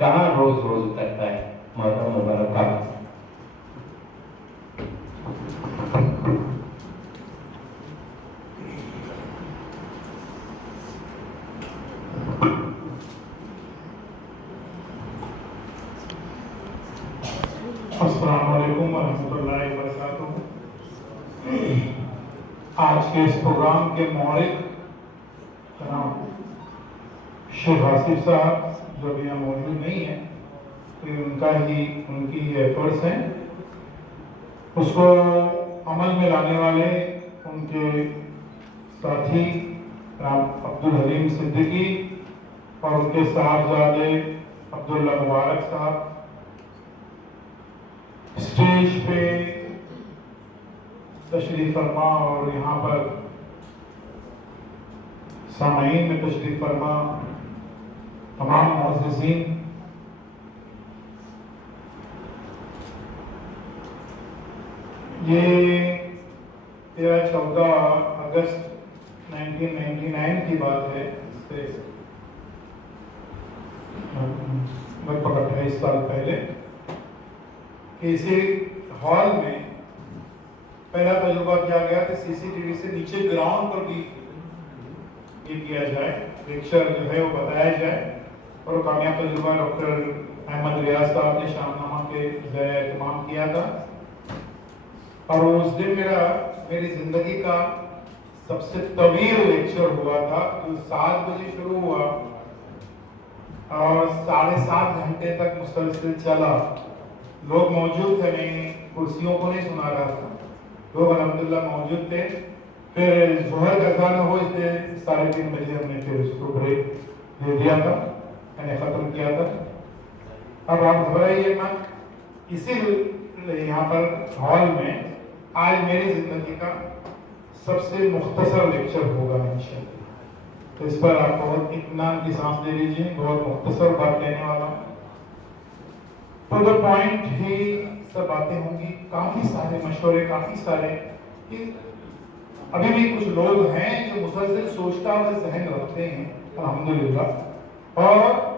کہاں روز روز اترتا ہے محترم مبارک آپ. السلام علیکم ورحمۃ اللہ وبرکاتہ. آج کے اس پروگرام کے مورد جناب شیخ آصف صاحب جو ابھی یہاں موجود نہیں ہیں، ان کی ایفرٹس ہیں، اس کو عمل میں لانے والے ان کے ساتھی جناب عبدالحلیم صدیقی اور ان کے صاحبزادے عبداللہ مبارک صاحب اسٹیج پہ تشریف فرما اور یہاں پر سامعین میں تشریف فرما تمام معززین. یہ 13-14 اگست 1999 کی بات ہے، اس سے لگ بھگ 28 سال پہلے کہ اسی ہال میں پہلا تجربہ کیا گیا کہ سی سی ٹی وی سے نیچے گراؤنڈ پر بھی یہ کیا جائے، لیکچر جو ہے وہ بتایا جائے. اور کامیاب تجربہ ڈاکٹر احمد ریاض صاحب نے شام نامہ کے زیر اہتمام کیا تھا. اور اس دن میری زندگی کا سب سے طویل لیکچر ہوا تھا، جو 7 بجے شروع ہوا اور 7.5 گھنٹے تک مسلسل چلا. لوگ موجود تھے، نہیں کرسیوں کو نہیں سنا رہا تھا، لوگ الحمدللہ موجود تھے. پھر ظہر کا اذان ہو، اس لیے 3:30 بجے ہم نے پھر اس کو بریک دے دیا تھا، یعنی ختم کیا تھا. اب آپ گھبرائیے مت، اسی یہاں پر ہال میں آج میری زندگی کا سب سے مختصر لیکچر ہوگا انشاءاللہ. تو اس پر آپ بہت اطمینان کی سانس لے لیجیے، بہت مختصر بات لینے والا ہوں. تو دا پوائنٹ ہی سب باتیں ہوں گی، کافی سارے مشورے، کافی سارے کہ ابھی بھی کچھ لوگ ہیں جو مسلسل سوچتا ہوا ذہن رکھتے ہیں الحمدللہ، اور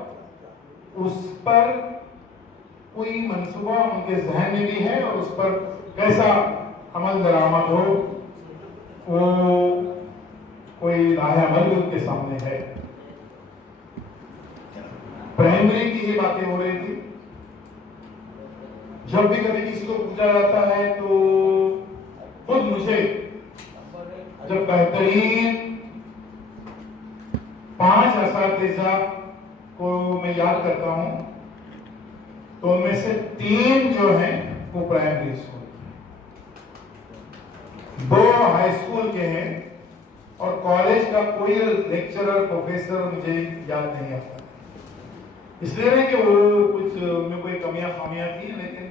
اس پر کوئی منصوبہ ان کے ذہن میں بھی ہے اور اس پر کیسا عمل درآمد ہو وہ کوئی راہ عمل بھی ان کے سامنے ہے. پرائمری کی یہ باتیں ہو رہی تھی. جب بھی کبھی کسی کو پوچھا جاتا ہے تو خود مجھے جب بہترین 5 اساتذہ کو میں یاد کرتا ہوں تو ان میں سے 3 جو ہیں وہ پرائمری اسکول، 2 ہائی اسکول کے ہیں، اور کالج کا کوئی لیکچرر پروفیسر مجھے یاد نہیں آتا. اس لیے نہیں کہ وہ کچھ ان میں کوئی کمیاں خامیاں تھیں، لیکن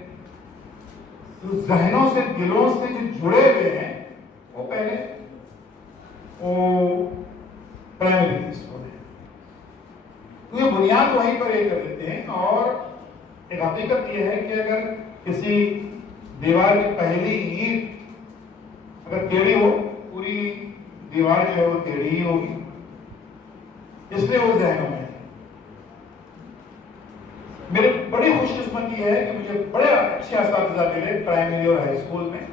ذہنوں سے، دلوں سے جو جڑے ہوئے ہیں وہ پہلے وہ پرائمری اسکول ہے. تو یہ بنیاد وہیں پر یہ کر دیتے ہیں. اور ایک حقیقت یہ ہے کہ اگر کسی دیوار کی پہلی اینٹ اگر ٹیڑھی ہو، پوری دیوار جو ہے وہ ٹیڑھی ہی ہوگی. اس لیے وہ ذہنوں میں ہے. میری بڑی خوش قسمتی ہے کہ مجھے بڑے اچھے اساتذہ ملے پرائمری اور ہائی اسکول میں.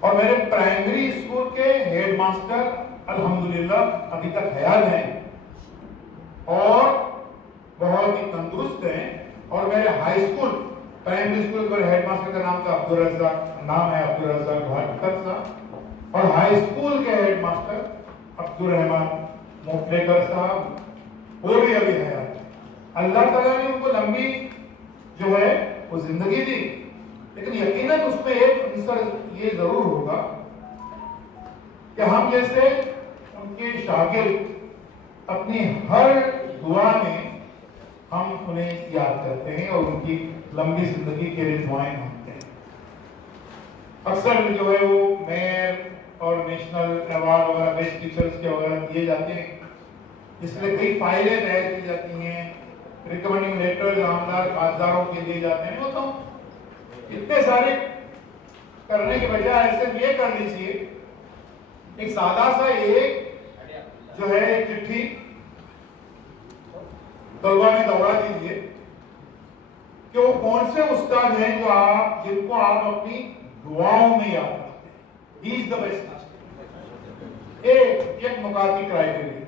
اور میرے پرائمری اسکول کے ہیڈ ماسٹر الحمدللہ ابھی تک حیات ہیں اور بہت ہی تندرست ہیں. اور میرے ہائی اسکول پرائمری اسکول کے ہیڈ ماسٹر کا نام تھا عبدالرزاق، نام ہے عبدالرزاق بھٹکر صاحب، اور ہائی اسکول کے ہیڈ ماسٹر عبدالرحمان موفلیکر صاحب، وہ بھی ابھی حیات. اللہ تعالیٰ نے ان کو لمبی جو ہے وہ زندگی دی، لیکن یقیناً اس میں ایک عنصر یہ ضرور ہوگا کہ ہم جیسے ان کے شاگرد اپنی ہر دعا میں ہم انہیں یاد کرتے ہیں اور ان کی لمبی زندگی کے لیے دعائیں مانگتے ہیں. اکثر جو ہے وہ میئر اور نیشنل ایوارڈ وغیرہ بیسٹ ٹیچرز کے وغیرہ دیے جاتے ہیں، جس میں کئی فائلیں تیار کی جاتی ہیں، ریکمنڈنگ لیٹر آمدار کارزداروں کے دیے جاتے ہیں. وہ تو اتنے سارے کرنے کے بجائے صرف یہ کر لیجیے، ایک سادہ سا ایک جو ہے ایک چٹھی طلبہ میں دوڑا دیجیے کہ وہ کون سے استاد ہیں جو جن کو آپ اپنی دعاؤں میں یاد رکھتے ہیں. He is the best teacher. ایک مقامی کرائیٹیریا.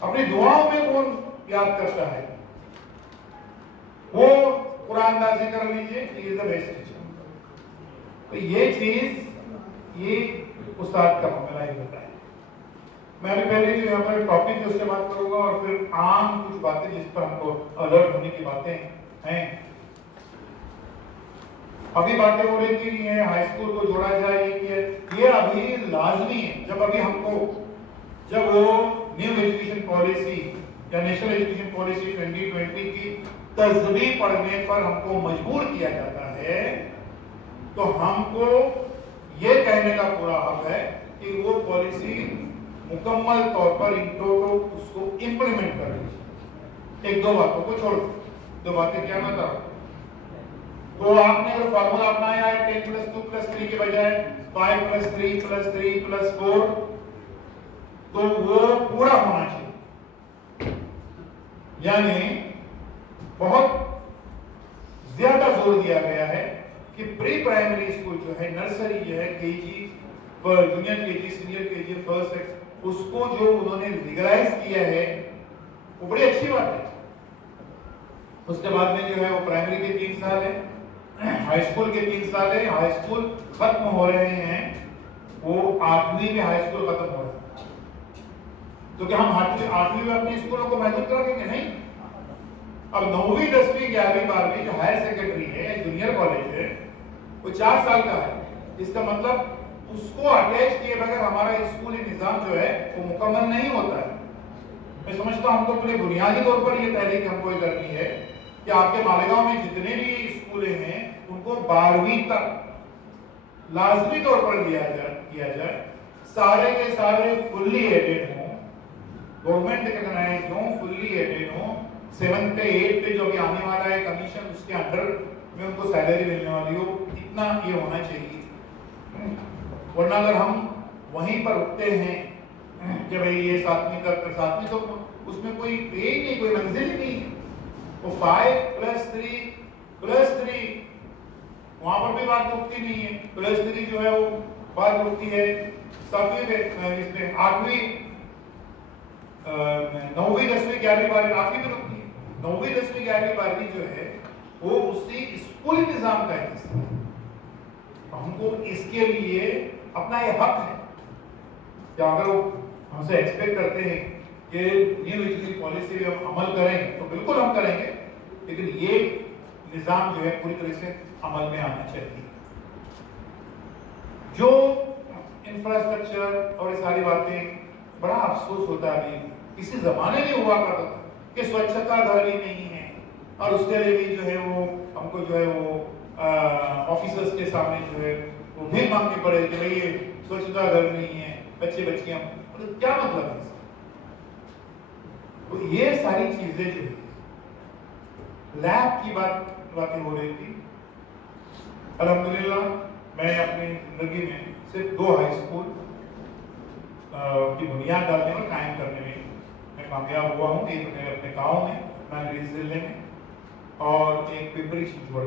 اپنی دعاؤں میں کون یاد کرتا ہے؟ وہ قرآن نازل کر لیجیے. He is the best teacher. تو یہ چیز یہ استاد کا معاملہ ہی ہوتا ہے. میں نے پہلے جو یہاں پر ٹاپک اس سے بات کروں گا اور پھر عام کچھ باتیں جس پر ہم کو الرٹ ہونے کی باتیں ہیں. ابھی باتیں ہو رہی تھی یہ ہائی اسکول کو جوڑا جائے یہ ابھی لازمی ہے. جب ابھی ہم کو جب وہ نیو ایجوکیشن پالیسی یا نیشنل ایجوکیشن پالیسی 2020 کی تجزیہ پڑھنے پر ہم کو مجبور کیا جاتا ہے تو ہم کو یہ کہنے کا پورا حق ہے کہ وہ پالیسی مکمل طور پر اس کو امپلیمنٹ کر لیجیے. ایک دو باتوں کو چھوڑ دو باتیں کیا میں کروں. تو آپ نے اگر فارمولا اپنایا ہے 10 + 2 + 3 کے بجائے 5 + 3 + 3 + 4 تو وہ پورا ہونا چاہیے. یعنی بہت زیادہ زور دیا گیا ہے کہ پری پرائمری اسکول جو ہے نرسری جو ہے کے جی جونیئر کے جی سینئر کے جی فرسٹ اس کو جو انہوں نے لیگلائز کیا ہے وہ بڑی اچھی بات ہے. اس کے بعد میں جو ہے وہ پرائمری کے 3 سال ہے, ہائی اسکول کے 3 سال ہے. ہائی اسکول ختم ہو رہے ہیں, وہ 8ویں میں ہائی اسکول ختم ہو رہا ہے. تو کیا ہم 8ویں میں اپنے اسکولوں کو محدود کر دیں گے؟ نہیں. اب 9ویں 10ویں 11ویں 12ویں جو ہائر سیکنڈری ہے جونیئر کالج ہے وہ 4 سال کا ہے. اس کا مطلب اس کو اٹیچ کیے بغیر ہمارا اسکولی نظام جو ہے وہ مکمل نہیں ہوتا ہے. میں سمجھتا ہوں ہم کو پورے بنیادی طور پر یہ تحریک ہم کو کرنی ہے کہ آپ کے مالیگاؤں میں جتنے بھی اسکولیں ہیں ان کو 12ویں تک لازمی طور پر کیا جائے. سارے کے سارے فلی ایڈڈ ہوں, گورنمنٹ ریکگنائزڈ ہوں, فلی ایڈڈ ہوں. 7 پہ 8 پہ جو بھی آنے والا ہے کمیشن اس کے انڈر میں ان کو سیلری ملنے والی ہو, اتنا یہ ہونا چاہیے. ورنہ اگر ہم وہیں پر رکتے ہیں کہ بھئی یہ 7ویں تک 7ویں تو اس میں کوئی پے ہی نہیں, کوئی منزل ہی نہیں. وہ 5 + 3 + 3 وہاں پر بھی بات رکتی نہیں ہے. +3 جو ہے وہ بات رکتی ہے 7ویں پہ, اس میں 8ویں 9ویں 10ویں 11ویں 12ویں آخری میں رکتی ہے. 9ویں 10ویں 11ویں 12ویں جو ہے وہ اسی اسکولی نظام کا حصہ ہے. ہم کو اس کے لیے اپنا یہ حق ہے کہ اگر وہ ہم سے ایکسپیکٹ کرتے ہیں کہ نیو ایجوکیشن پالیسی پہ ہم عمل کریں تو بالکل ہم کریں گے, لیکن یہ نظام جو ہے پوری طرح سے عمل میں آنا چاہیے. جو انفراسٹرکچر اور یہ ساری باتیں, بڑا افسوس ہوتا ہے. ابھی کسی زمانے میں ہوا کرتا تھا کہ سوچھتا گھر ہی نہیں ہے, اور اس کے لیے بھی جو ہے وہ ہم کو جو ہے وہ آفیسرز کے سامنے جو ہے وہ بھی مانگنے پڑے کہ بھئی یہ سوچھتا گھر نہیں ہے, بچے بچیاں, کیا مطلب ہے اس کا؟ تو یہ ساری چیزیں جو ہے لیب کی باتیں ہو رہی تھی. الحمدللہ میں اپنی زندگی میں صرف 2 ہائی اسکول کی بنیاد ڈالنے اور قائم کرنے میں کامیاب ہوا ہوں. ایک میں اپنے گاؤں میں مانگریز ضلع میں, اور ایک پمپری چنچوڑ.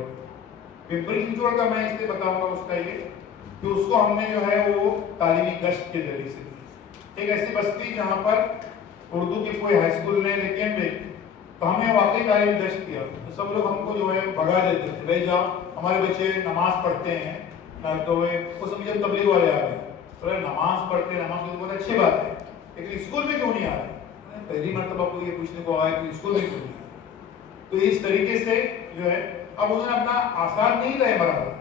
پمپری چنچوڑ کا میں اس لیے بتاؤں گا اس کا یہ کہ اس کو ہم نے جو ہے وہ تعلیمی گشت کے ذریعے سے, ایک ایسی بستی جہاں پر اردو کی کوئی ہائی اسکول نہیں لیکن تو ہم نے واقعی تعلیمی گشت کیا. تو سب لوگ ہم کو جو ہے بھگا دیتے تھے, بھائی جاؤ ہمارے بچے نماز پڑھتے ہیں, تو وہ سمجھے تبلیغ والے آ گئے. نماز پڑھتے ہیں, نماز تو بہت اچھی بات ہے, لیکن اسکول میں کیوں نہیں آ رہے؟ پہلی مرتبہ کو یہ پوچھنے کو آیا کہ اسکول میں کیوں نہیں آ رہے. تو اس طریقے سے جو ہے اب انہوں نے اپنا آسان نہیں رہے مرحلہ,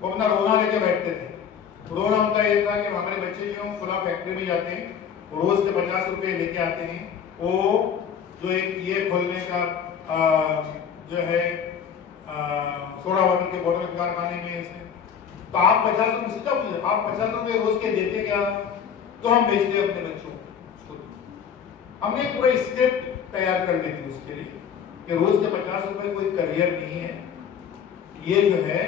وہ اپنا رونا لے کے بیٹھتے تھے. رونا ان کا یہ تھا کہ ہمارے بچے جو فلاں فیکٹری میں جاتے ہیں, روز کے 50 روپے لے کے آتے ہیں, وہ جو ایک یہ کھولنے کا جو ہے سوڈا واٹر کے بوتل کے کارخانے میں تو آپ 50 روپے سیدھا پوچھے, آپ 50 روپے روز کے دیتے کیا؟ تو ہم بیچتے اپنے بچوں کو. ہم نے پورا اسکرپٹ تیار کر دی تھی اس کے لیے کہ روز کے 50 روپے کوئی کریئر نہیں ہے, یہ جو ہے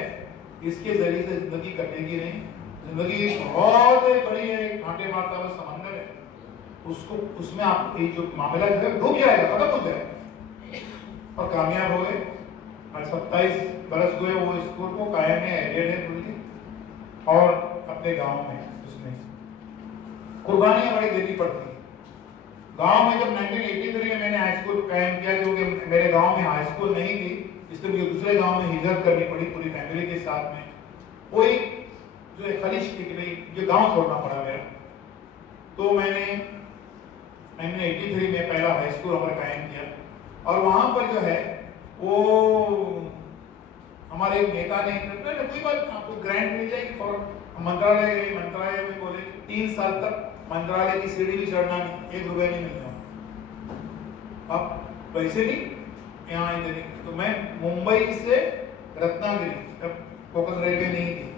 اس کے ذریعے سے زندگی کٹے گی نہیں. زندگی بہت بڑی ہے, ایک کانٹے مارتا ہوا سمندر ہے. اس میں آپ یہ جو معاملہ جو ہے ڈوب جائے گا، ختم ہو جائے گا، اور کامیاب ہو گئے۔ آج 27 برس ہوئے وہ اسکول کو قائم ہے، ایڈیڈ ہے کھل کے، اور اپنے گاؤں میں اس میں قربانیاں بڑی دینی پڑتی ہیں۔ گاؤں میں جب 1983 میں میں نے ہائی اسکول قائم کیا، کیونکہ میرے گاؤں میں ہائی اسکول نہیں تھی، اس لیے مجھے دوسرے گاؤں میں ہجرت کرنی پڑی پوری فیملی کے ساتھ میں۔ وہ ایک جو ہے خلیج کی کہ بھائی یہ گاؤں چھوڑنا پڑا میرا، تو میں نے 1983 میں پہلا ہائی اسکول ہمارا قائم کیا، اور وہاں پر جو ہے وہ ہمارے ایک نیتا نے کوئی بات آپ کو گرانٹ مل جائے گی فوراً، منترالیہ گئے، منترالیہ میں بولے 3 سال تک منترالیہ کی سیڑھی بھی چڑھنا نہیں، 1 روپیہ نہیں ملتا، اب پیسے نہیں یہاں ادھر نہیں۔ تو میں ممبئی سے رتنا گری، جب کوکن ریلوے نہیں تھی،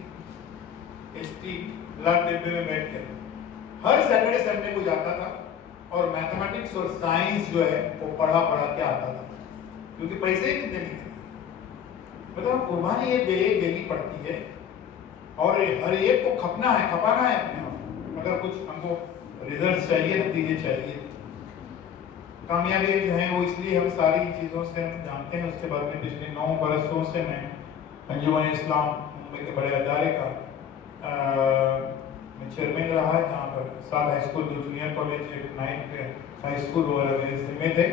ایس ٹی لاٹ ڈبے میں بیٹھ کر ہر سیٹرڈے سنڈے کو جاتا تھا، اور میتھمیٹکس اور سائنس جو ہے وہ پڑھا کے آتا تھا، کیونکہ پیسے ہی نہیں دینے تھے۔ مطلب قربانی یہ دینی پڑتی ہے، اور ہر ایک کو کھپانا ہے اپنے آپ، اگر کچھ ہم کو ریزلٹ چاہیے، نتیجے چاہیے۔ کامیابی جو ہیں وہ اس لیے ہم ساری چیزوں سے ہم جانتے ہیں۔ اس کے بعد میں پچھلے 9 برسوں سے میں انجمن اسلام ممبئی کے بڑے ادارے کا میں چیئرمین رہا ہے، جہاں پر 7 high school, 2 junior college, 1 9 high school وغیرہ میرے ذمے تھے۔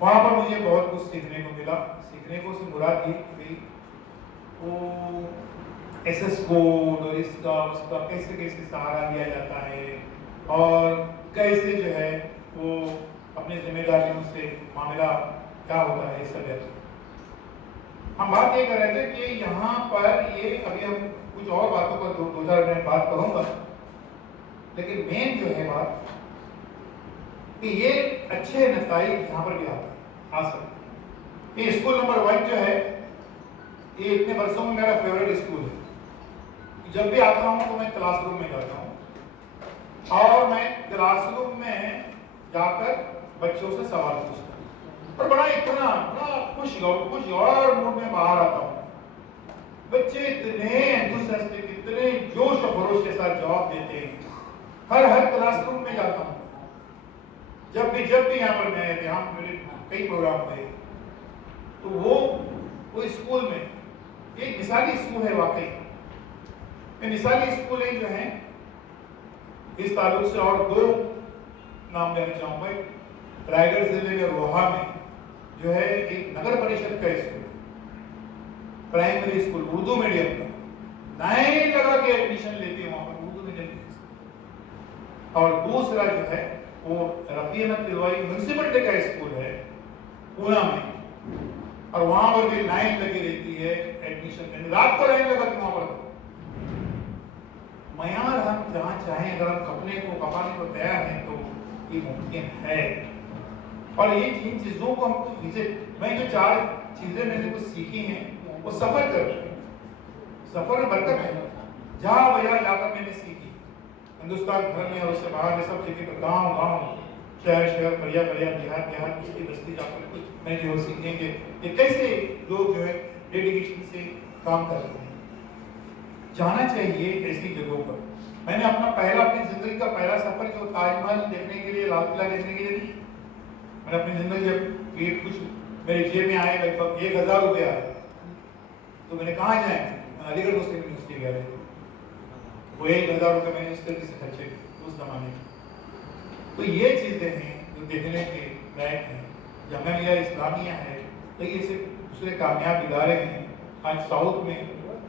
وہاں پر مجھے بہت کچھ سیکھنے کو ملا۔ سیکھنے کو سے مراد یہ کہ وہ ایس ایس کوڈ اور اس کا کیسے سہارا لیا جاتا ہے، اور کیسے جو ہے وہ اپنے ذمہ داریوں سے معاملہ کیا ہوتا ہے، یہ سب ہے۔ ہم بات یہ کر رہے تھے کہ یہاں پر یہ ابھی ہم کچھ اور باتوں پر 2-4 منٹ بات کروں گا، لیکن مین جو ہے بات کہ یہ اچھے نتائج یہاں پر بھی آ سکتے ہیں۔ یہ اسکول نمبر 1 جو ہے، یہ اتنے برسوں میں میرا فیوریٹ اسکول ہے۔ جب بھی آتا ہوں تو میں کلاس روم میں جاتا ہوں، اور میں کلاس روم میں جا کر بچوں سے سوال پوچھتا ہوں، اور بڑا خوشگوار موڈ میں باہر آتا ہوں۔ بچے اتنے انتھوسیاسٹک، اتنے جوش و خروش کے ساتھ جواب دیتے ہیں۔ ہر کلاس روم میں جاتا ہوں، جب بھی یہاں پر میں یہاں میرے کئی پروگرام ہوئے، تو وہ اسکول میں ایک مثالی اسکول ہے واقعی۔ یہ مثالی اسکولیں جو ہیں اس تعلق سے اور 2 نام لینا چاہوں گا۔ رائے گڑھ ضلع میں روہا میں جو ہے ایک نگر پریشد کا school, primary school Urdu medium کا، لائن لگا کے ایڈمیشن لیتے ہیں وہاں پر اردو میڈیم کے۔ اور دوسرا جو ہے وہ رفیع احمد تلوائی میونسپلٹی کا اسکول ہے پونا میں، اور وہاں پر بھی لائن لگی رہتی ہے ایڈمیشن کرنے، رات کو لائن لگا کے وہاں پر۔ معیار ہم جہاں چاہیں اگر ہم کپانے کو تیار ہیں تو یہ ممکن ہے۔ اور یہ جن چیزوں کو ہم میں جو 4 چیزیں میں نے کچھ سیکھی ہیں وہ سفر کر رہے ہیں، سفر میں برکت ہے، جہاں بھیا جا کر میں نے سیکھی، ہندوستان بھر میں اور اس سے باہر میں سب جگہ پر، گاؤں شہر پریا دیہات بستی جا کر میں جو سیکھیں گے کہ کیسے لوگ جو ہے ڈیڈیکیشن سے کام کرتے ہیں۔ جانا چاہیے ایسی جگہوں پر۔ میں نے اپنی زندگی کا پہلا سفر جو تاج محل دیکھنے کے لیے، لال قلعہ دیکھنے کے لیے نہیں، میں نے اپنی زندگی جب کچھ میرے جیب میں آئے لگ بھگ 1000 روپے آئے، تو میں نے کہاں جائیں، میں علی گڑھ مسلم یونیورسٹی گیا تھا، وہ 1000 روپے میں نے اس طریقے سے خرچے کیے اس زمانے میں۔ تو یہ چیزیں ہیں جو دیکھنے کے لائق ہیں۔ جامعہ ملیہ اسلامیہ ہے، کئی ایسے دوسرے کامیاب ادارے ہیں، آج ساؤتھ میں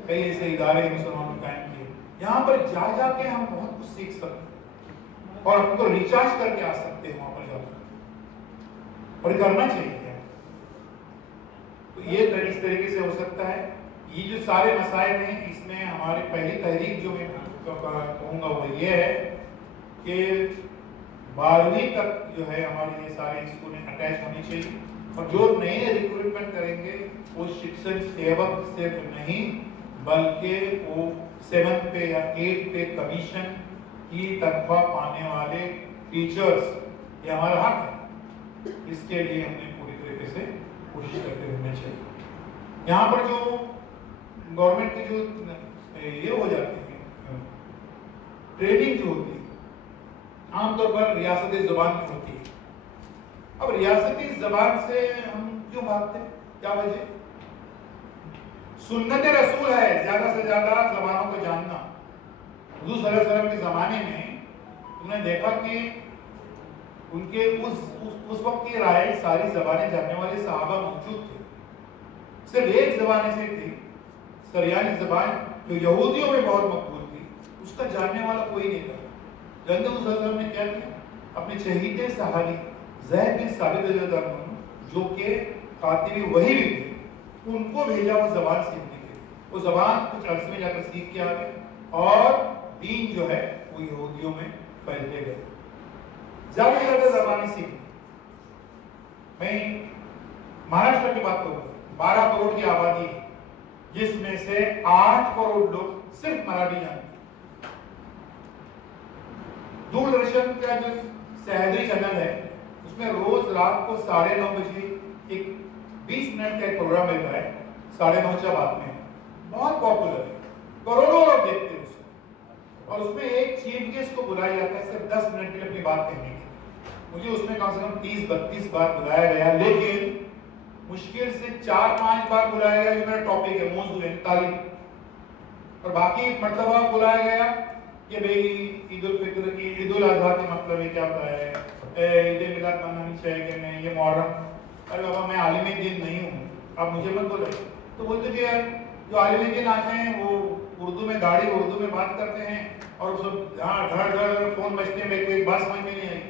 کئی ایسے ادارے مسلمانوں نے قائم کیے، یہاں پر جا کے ہم بہت کچھ سیکھ سکتے ہیں اور اپنے کو ریچارج کر کے آ سکتے ہیں وہاں پر جا کر، اور کرنا چاہیے۔ تو یہ اس طریقے سے ہو سکتا ہے۔ یہ جو سارے مسائل ہیں، اس میں ہماری پہلی تحریک جو میں کہوں گا وہ یہ ہے کہ 12ویں تک جو ہے ہمارے یہ سارے اسکولیں اٹیچ ہونی چاہیے، اور جو نئے ریکروٹمنٹ کریں گے وہ شکشک سیوک صرف نہیں بلکہ وہ 7 پہ یا 8 پہ کمیشن کی تنخواہ پانے والے ٹیچرز، یہ ہمارا حق ہے، اس کے لیے ہم نے پوری طریقے سے کوشش کرتے رہنا چاہیے۔ یہاں پر جو گورنمنٹ کے جو یہ ہو جاتے ہیں ٹریننگ جو ہوتی ہے، عام طور پر ریاستی زبان میں ہوتی ہے. اب ریاستی زبان سے ہم کیوں بھاگتے ہیں؟ کیا وجہ؟ سنت رسول ہے زیادہ سے زیادہ زبانوں کو جاننا. حضور صلی اللہ علیہ وسلم کے زمانے میں تم نے دیکھا کہ ان کے اس وقت کی رائے ساری زبانیں جاننے والے صحابہ موجود تھے. صرف ایک زبان ایسی تھی سریانی زبان جو یہودیوں میں بہت مقبول تھی, اس کا جاننے والا کوئی نہیں تھا. جنگ صلی اللہ علیہ وسلم نے کیا کیا؟ اپنے چہیتے صحابی زید بن ثابت رضی اللہ عنہ جو کہ کاتب وحی بھی تھے, ان کو بھیجا وہ زبان سیکھنے کے لیے. وہ زبان کچھ عرصے میں جا کر سیکھ کے آ گئے اور دین جو ہے وہ یہودیوں میں پھیلتے گئے. زیادہ سے زیادہ زبانیں سیکھیں. میں مہاراشٹر کی بات کروں, 12 کروڑ کی آبادی ہے جس میں سے 8 کروڑ لوگ صرف مراٹھی جانتے ہیں. دوردرشن کا جو سہدری چینل ہے اس میں روز رات کو 9:30 بجے ایک 20 منٹ کا ایک پروگرام رہتا ہے, 9:30 بات میں بہت پاپولر ہے, کروڑوں لوگ دیکھتے ہیں اس کو. اور اس میں ایک چیف گیسٹ کو بلایا جاتا ہے صرف 10 منٹ کے لیے اپنی بات کہنے کے لیے. مجھے اس میں کم سے کم 30-32 بار بلایا گیا, لیکن مشکل سے 4-5 بار بلایا گیا جو میرا ٹاپک ہے, موضوع ہے تعلیم. اور باقی مرتبہ بلایا گیا کہ بھئی عید الفطر کی, عید الاضحیٰ کے مطلب یہ کیا ہوتا ہے, عید میلاد منانی چاہیے کہ نہیں, یہ محرم. ارے بابا میں عالم دین نہیں ہوں, آپ مجھے مت بولیں. تو بولتے کہ یار جو عالم دین آتے ہیں وہ اردو میں گاڑی اردو میں بات کرتے ہیں اور سب ہاں گھر گھر فون بجتے ہیں, ایک بات سمجھ میں نہیں آئی.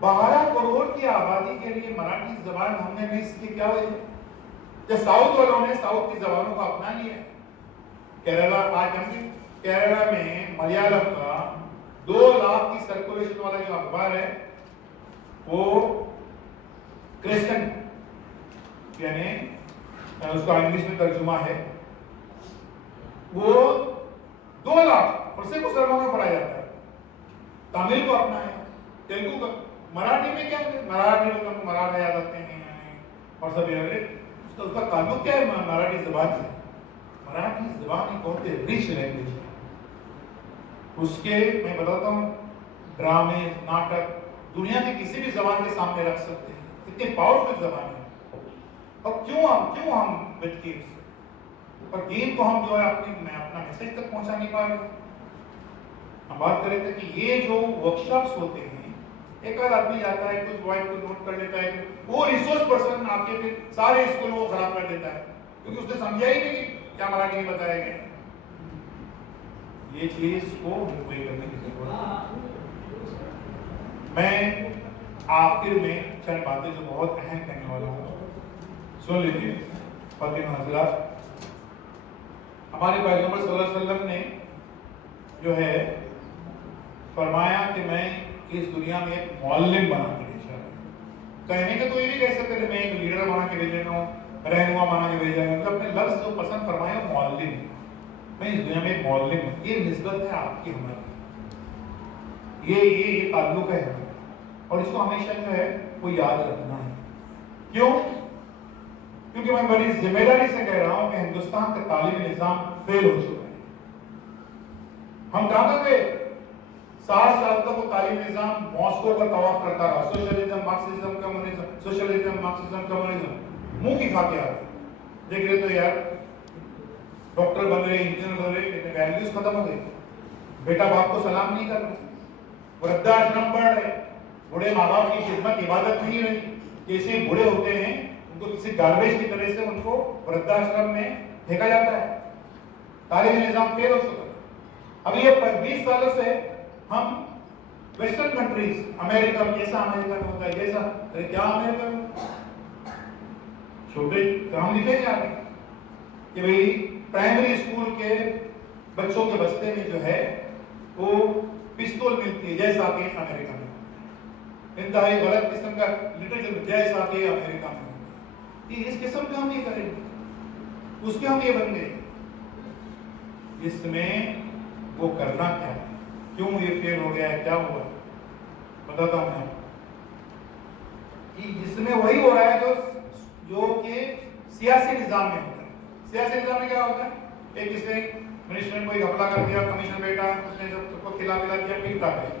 12 کروڑ کی آبادی کے لیے مراٹھی زبان ہم نے نہیں سیکھی, کیا وجہ؟ جب ساؤتھ والوں نے ساؤتھ کی زبانوں کو اپنا لیا. کیرلا, آج ہم کیرلا میں ملیالم کا 2 لاکھ کی سرکولیشن والا جو اخبار ہے وہ کرسچن, یعنی اس کا انگلش میں ترجمہ ہے, وہ 2 لاکھ اور صرف مسلمانوں کو پڑھایا جاتا ہے. تامل کو اپنا ہے, تیلگو کا, مراٹھی میں کیا ہے, مراٹھی لوگوں کو مراٹھا یاد آتے ہیں اور سب اس کا تعلق کیا ہے مراٹھی زبان سے؟ مراٹھی زبان ایک بہت ریچ لینگویج ہے. اس کے میں بتاتا ہوں ڈرامے ناٹک دنیا کی کسی بھی زبان کے سامنے رکھ سکتے ہیں, اتنی پاورفل زبان ہے. اور کیوں ہم بچ کے اور دین کو ہم جو ہے اپنا میسج تک پہنچا نہیں پا رہے. ہم بات کر رہے تھے کہ یہ جو ورکشاپس ہوتے ہیں, ایک آدھ آدمی جاتا ہے کچھ پوائنٹ کو نوٹ کر لیتا ہے, وہ ریسورس پرسن آ کے پھر سارے اسکول کو خراب کر دیتا ہے کیونکہ اس نے سمجھا ہی نہیں کہ کیا مراٹھی میں بتایا گیا. یہ چیز کو مووی کرنے کی ضرورت ہے. میں آخر میں چند باتیں جو بہت اہم کہنے والا ہوں, سن لیجیے. فاطمہ حضرات, ہمارے پیغمبر صلی اللہ علیہ وسلم نے جو ہے فرمایا کہ میں اس دنیا میں ایک معلم بنا کے بھیجا ہوں. کہنے کے تو یہ بھی کہہ سکتے کہ میں ایک لیڈر بنا کے بھیجا ہوں, رہنما بنا کے بھیجا ہوں, اپنے لفظ جو پسند فرمایا معلم, میں اس دنیا میں ایک معلم ہوں. یہ نسبت ہے آپ کی ہماری, یہ تعلق ہے ہمارا, اور اس کو ہمیشہ جو ہے وہ یاد رکھنا ہے. کیوں؟ کیونکہ میں بڑی ذمہ داری سے کہہ رہا ہوں کہ ہندوستان کا تعلیمی نظام فیل ہو چکا ہے. ہم کہاں گئے 60 سال تک وہ تعلیمی نظام ماسکو پر طواف کرتا رہا, socialism Marxism communism, socialism Marxism communism, منہ کی کھا کے آ رہے. دیکھ رہے تو یار ڈاکٹر بن رہے, انجینئر بن رہے, لیکن ویلیوز ختم ہو گئی. بیٹا باپ کو سلام نہیں کر رہے, وردھاشرم بڑھ رہے, بوڑھے ماں باپ کی خدمت عبادت نہیں رہی. جیسے بوڑھے ہوتے ہیں ان کو کسی گاربیج کی طرح سے ان کو وردھاشرم میں پھینکا جاتا ہے. تعلیمی نظام فیل ہو چکا. ابھی یہ 20 سالوں سے ہم ویسٹرن کنٹریز, امریکہ میں جیسا امریکہ میں ہوتا ہے جیسا, کیا امریکہ میں چھوٹے کام لکھے جا رہے ہیں کہ بھئی پرائمری اسکول کے بچوں کے بستے میں جو ہے وہ پستول ملتی ہے جیسا کہ امریکہ میں. انتہائی غلط قسم کا لٹریچر جیسا کہ امریکہ میں. یہ اس قسم کا ہم نہیں کریں گے, اس کے ہم یہ بن گئے. اس میں وہ کرنا کیا ہے, کیوں یہ فیل ہو گیا ہے, کیا ہوا ہے, بتاتا ہوں میں. اس میں وہی ہو رہا ہے جو کہ سیاسی نظام میں ہوتا ہے. سیاسی نظام میں کیا ہوتا ہے, ایک کسی منسٹر نے کوئی گھپلا کر دیا, کمیشن بیٹا اس نے سب کو کھلا پلا دیا, پھر کیا کرے,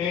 A